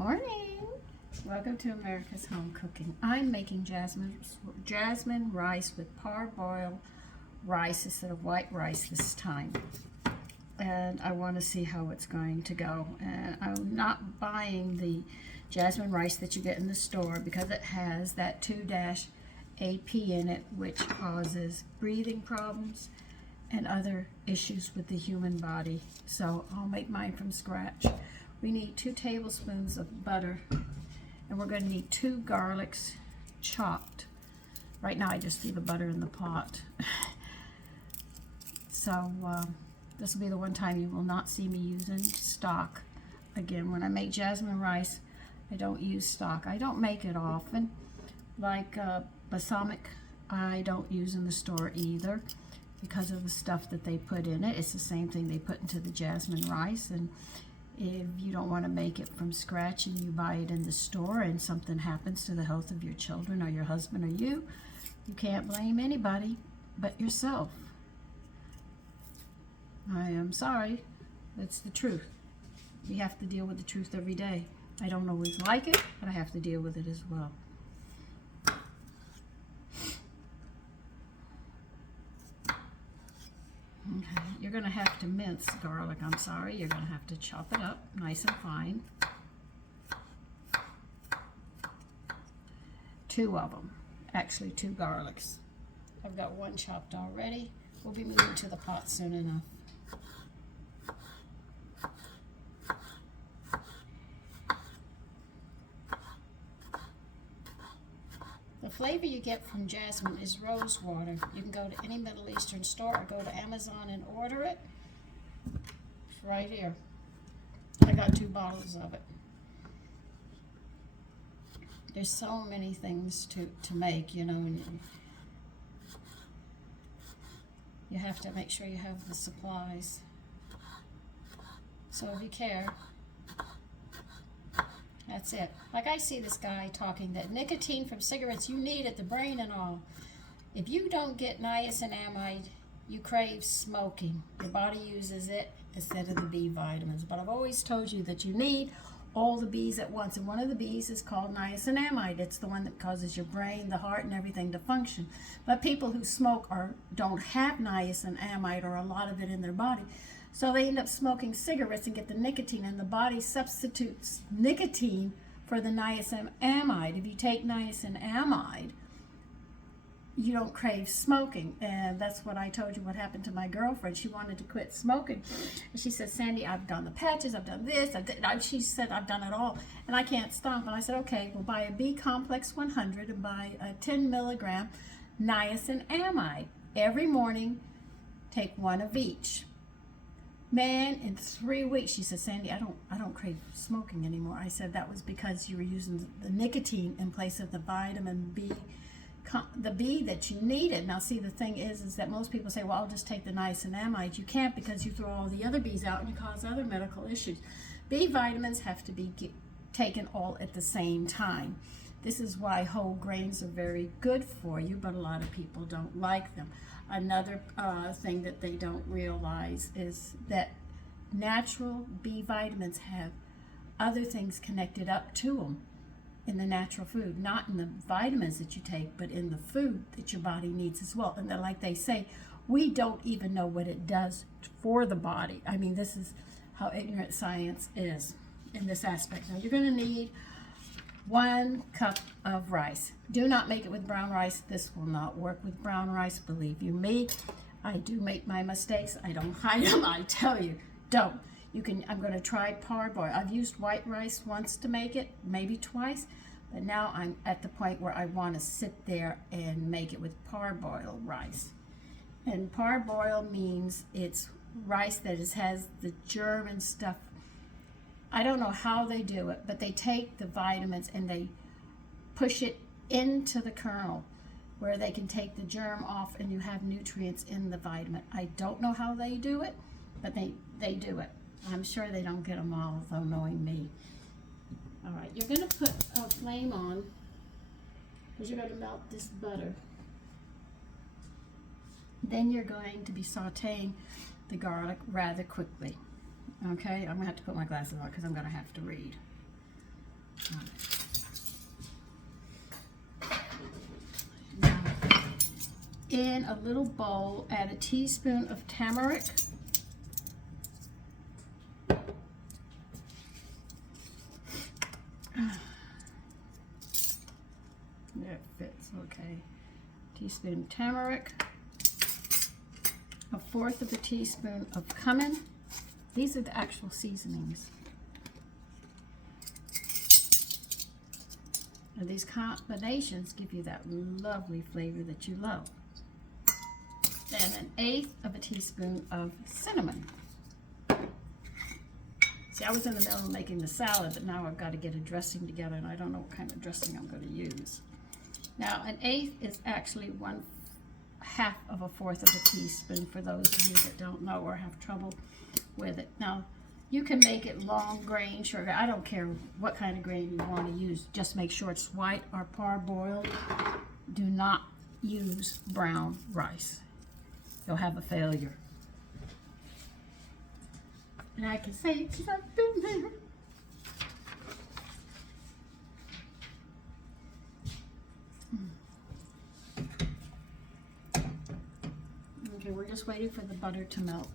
morning. Welcome to America's Home Cooking. I'm making jasmine rice with parboiled rice instead of white rice this time. And I want to see how it's going to go. And I'm not buying the jasmine rice that you get in the store because it has that 2-AP in it, which causes breathing problems and other issues with the human body. So I'll make mine from scratch. We need 2 tablespoons of butter, and we're going to need 2 garlics chopped. Right now I just leave the butter in the pot. So this will be the one time you will not see me using stock. Again, when I make jasmine rice, I don't use stock. I don't make it often. Like balsamic, I don't use in the store either because of the stuff that they put in it. It's the same thing they put into the jasmine rice. And if you don't want to make it from scratch and you buy it in the store and something happens to the health of your children or your husband or you can't blame anybody but yourself. I am sorry. That's the truth. We have to deal with the truth every day. I don't always like it, but I have to deal with it as well. Okay, you're going to have to mince garlic. I'm sorry. You're going to have to chop it up nice and fine. 2 of them. Actually, 2 garlics. I've got 1 chopped already. We'll be moving to the pot soon enough. The flavor you get from jasmine is rose water. You can go to any Middle Eastern store or go to Amazon and order it. It's right here. I got 2 bottles of it. There's so many things to make, you know, and you have to make sure you have the supplies. So if you care, that's it. Like I see this guy talking that nicotine from cigarettes, you need it, the brain and all. If you don't get niacinamide, you crave smoking. Your body uses it instead of the B vitamins. But I've always told you that you need all the B's at once. And one of the B's is called niacinamide. It's the one that causes your brain, the heart, and everything to function. But people who smoke or don't have niacinamide or a lot of it in their body, so they end up smoking cigarettes and get the nicotine, and the body substitutes nicotine for the niacinamide. If you take niacinamide, you don't crave smoking. And that's what I told you what happened to my girlfriend. She wanted to quit smoking. And she said, Sandy, I've done the patches, I've done this. She said, I've done it all, and I can't stop. And I said, okay, we'll buy a B complex 100 and buy a 10 milligram niacinamide. Every morning, take 1 of each. Man, in 3 weeks, she said, Sandy, I don't crave smoking anymore. I said that was because you were using the nicotine in place of the vitamin B, the B that you needed. Now, see, the thing is that most people say, well, I'll just take the niacinamide. You can't, because you throw all the other B's out and you cause other medical issues. B vitamins have to be taken all at the same time. This is why whole grains are very good for you, but a lot of people don't like them. Another thing that they don't realize is that natural B vitamins have other things connected up to them in the natural food, not in the vitamins that you take, but in the food that your body needs as well. And then, like they say, we don't even know what it does for the body. I mean, this is how ignorant science is in this aspect. Now, you're going to need 1 cup of rice. Do not make it with brown rice. This will not work with brown rice, believe you me. I do make my mistakes. I don't hide them. I tell you, don't. I'm going to try parboiled. I've used white rice once to make it, maybe twice, but now I'm at the point where I want to sit there and make it with parboiled rice. And parboiled means it's rice that has the germ and stuff. I don't know how they do it, but they take the vitamins and they push it into the kernel where they can take the germ off and you have nutrients in the vitamin. I don't know how they do it, but they do it. I'm sure they don't get them all, though, knowing me. All right, you're going to put a flame on because you're going to melt this butter. Then you're going to be sauteing the garlic rather quickly. Okay, I'm going to have to put my glasses on because I'm going to have to read. in a little bowl, add a teaspoon of turmeric. There it fits, okay. Teaspoon turmeric, 1/4 of a teaspoon of cumin. These are the actual seasonings. And these combinations give you that lovely flavor that you love. Then 1/8 of a teaspoon of cinnamon. See, I was in the middle of making the salad, but now I've got to get a dressing together, and I don't know what kind of dressing I'm going to use. Now, 1/8 is actually 1/2 of a 1/4 of a teaspoon for those of you that don't know or have trouble with it. Now, you can make it long grain sugar. I don't care what kind of grain you want to use. Just make sure it's white or parboiled. Do not use brown rice. You'll have a failure. And I can say it because I've been there. Okay, we're just waiting for the butter to melt.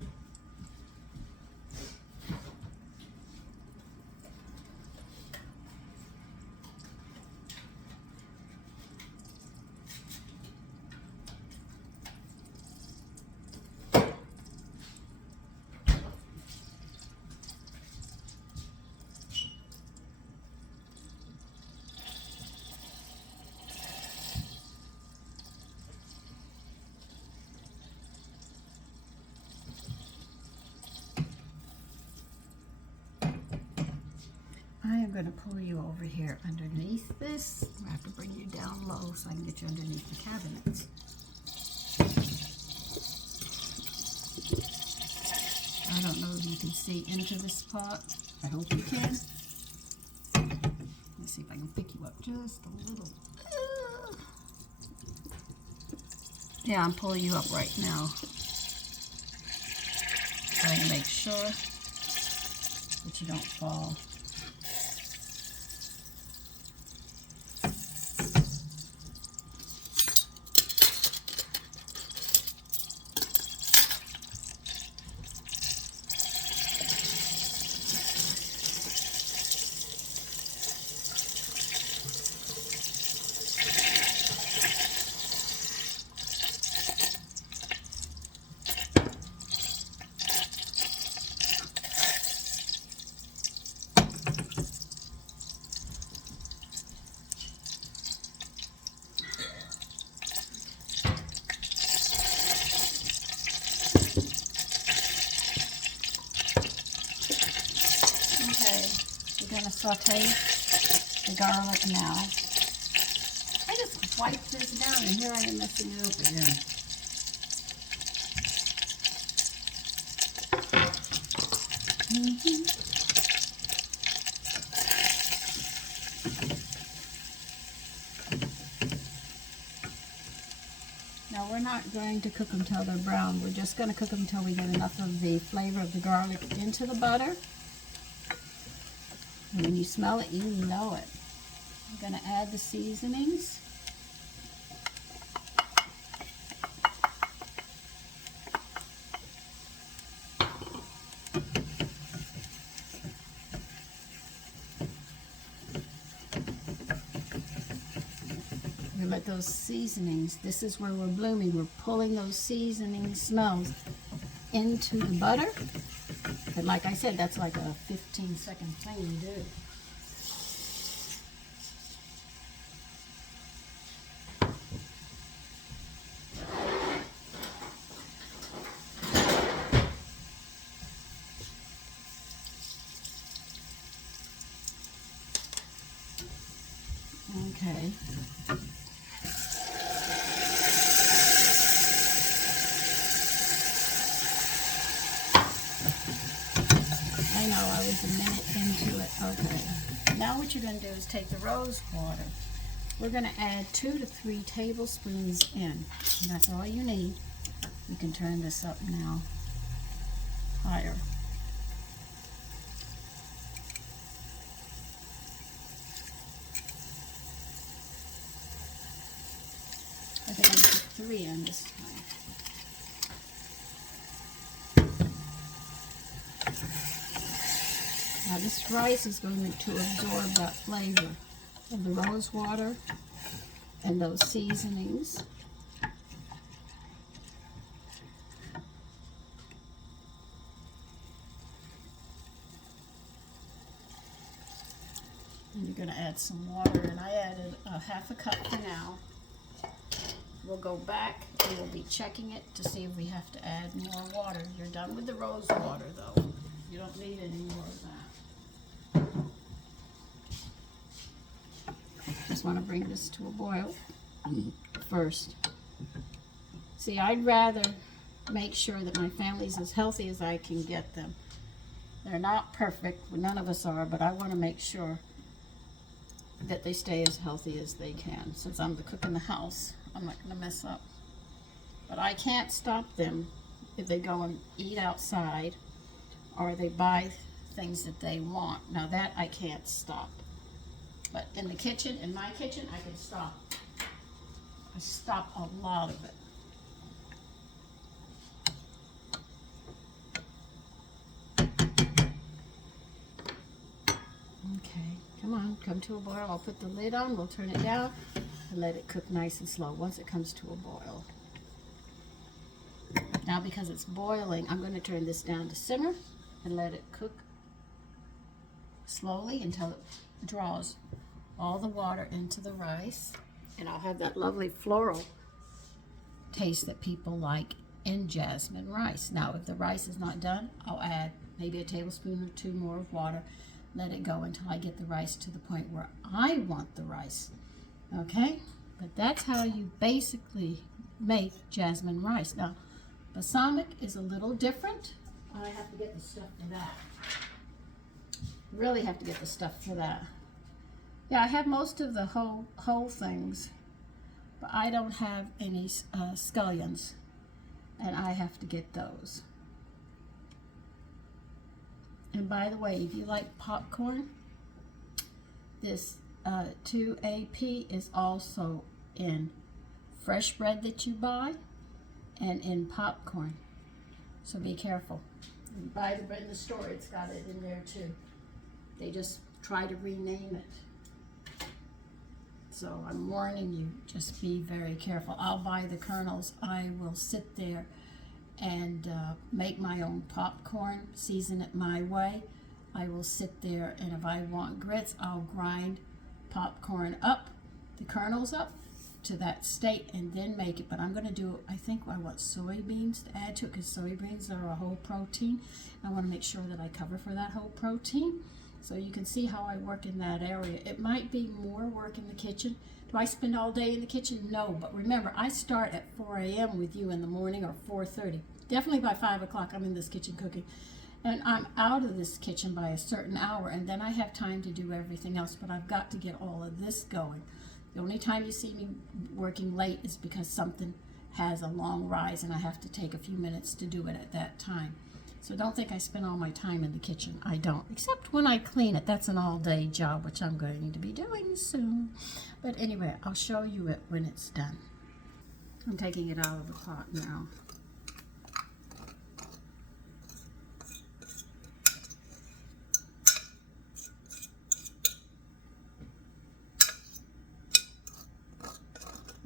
I am going to pull you over here underneath this. I have to bring you down low so I can get you underneath the cabinets. I don't know if you can see into this pot. I hope you can. Let's see if I can pick you up just a little. Yeah, I'm pulling you up right now. Trying to make sure that you don't fall. We're going to saute the garlic now. I just wiped this down and here I am messing it up again. Now we're not going to cook them till they're brown. We're just going to cook them until we get enough of the flavor of the garlic into the butter. And when you smell it, you know it. I'm going to add the seasonings. We let those seasonings, this is where we're blooming. We're pulling those seasoning smells into the butter. But like I said, that's like a 15-second thing to do. Okay. I know, I was a minute into it. Okay. Now what you're going to do is take the rose water. We're going to add 2 to 3 tablespoons in. And that's all you need. You can turn this up now higher. I think I'm going to put 3 in this time. Now this rice is going to absorb that flavor of the rose water and those seasonings. And you're going to add some water, and I added a half a cup for now. We'll go back and we'll be checking it to see if we have to add more water. You're done with the rose water though. You don't need any more of that. Just want to bring this to a boil first. See, I'd rather make sure that my family's as healthy as I can get them. They're not perfect, none of us are, but I want to make sure that they stay as healthy as they can. Since I'm the cook in the house, I'm not going to mess up. But I can't stop them if they go and eat outside or they buy things that they want. Now that I can't stop. But in the kitchen, in my kitchen, I can stop. I stop a lot of it. Okay, come on, come to a boil. I'll put the lid on, we'll turn it down and let it cook nice and slow once it comes to a boil. Now because it's boiling, I'm going to turn this down to simmer and let it cook slowly until it draws all the water into the rice. And I'll have that lovely floral taste that people like in jasmine rice. Now if the rice is not done, I'll add maybe a tablespoon or 2 more of water. Let it go until I get the rice to the point where I want the rice. Okay? But that's how you basically make jasmine rice. Now, balsamic is a little different. I have to get the stuff for that. Really have to get the stuff for that. Yeah, I have most of the whole things, but I don't have any scallions, and I have to get those. And by the way, if you like popcorn, this 2AP is also in fresh bread that you buy and in popcorn. So be careful. You buy the bread in the store, it's got it in there too. They just try to rename it. So I'm warning you, just be very careful. I'll buy the kernels. I will sit there and make my own popcorn, season it my way. I will sit there, and if I want grits, I'll grind popcorn up, the kernels up to that state, and then make it. But I'm going to do, I think I want soybeans to add to it, because soybeans are a whole protein. I want to make sure that I cover for that whole protein. So you can see how I work in that area. It might be more work in the kitchen. Do I spend all day in the kitchen? No, but remember, I start at 4 a.m. with you in the morning, or 4:30. Definitely by 5 o'clock, I'm in this kitchen cooking. And I'm out of this kitchen by a certain hour, and then I have time to do everything else, but I've got to get all of this going. The only time you see me working late is because something has a long rise, and I have to take a few minutes to do it at that time. So don't think I spend all my time in the kitchen. I don't, except when I clean it. That's an all-day job, which I'm going to be doing soon. But anyway, I'll show you it when it's done. I'm taking it out of the pot now.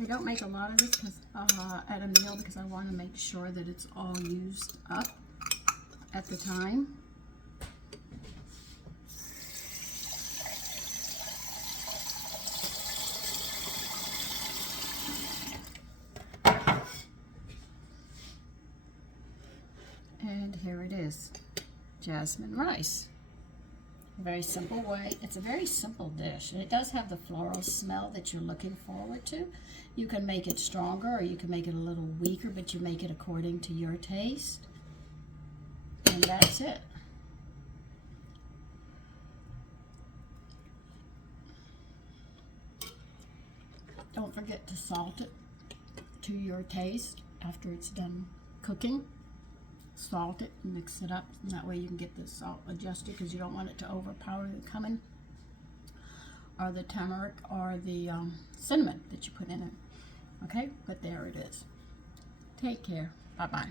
I don't make a lot of this at a meal because I want to make sure that it's all used up at the time. And here it is, jasmine rice. A very simple way. It's a very simple dish, and it does have the floral smell that you're looking forward to. You can make it stronger, or you can make it a little weaker, but you make it according to your taste. And that's it. Don't forget to salt it to your taste after it's done cooking. Salt it and mix it up, and that way you can get the salt adjusted, because you don't want it to overpower the cumin or the turmeric or the cinnamon that you put in it. Okay, but there it is. Take care. Bye-bye.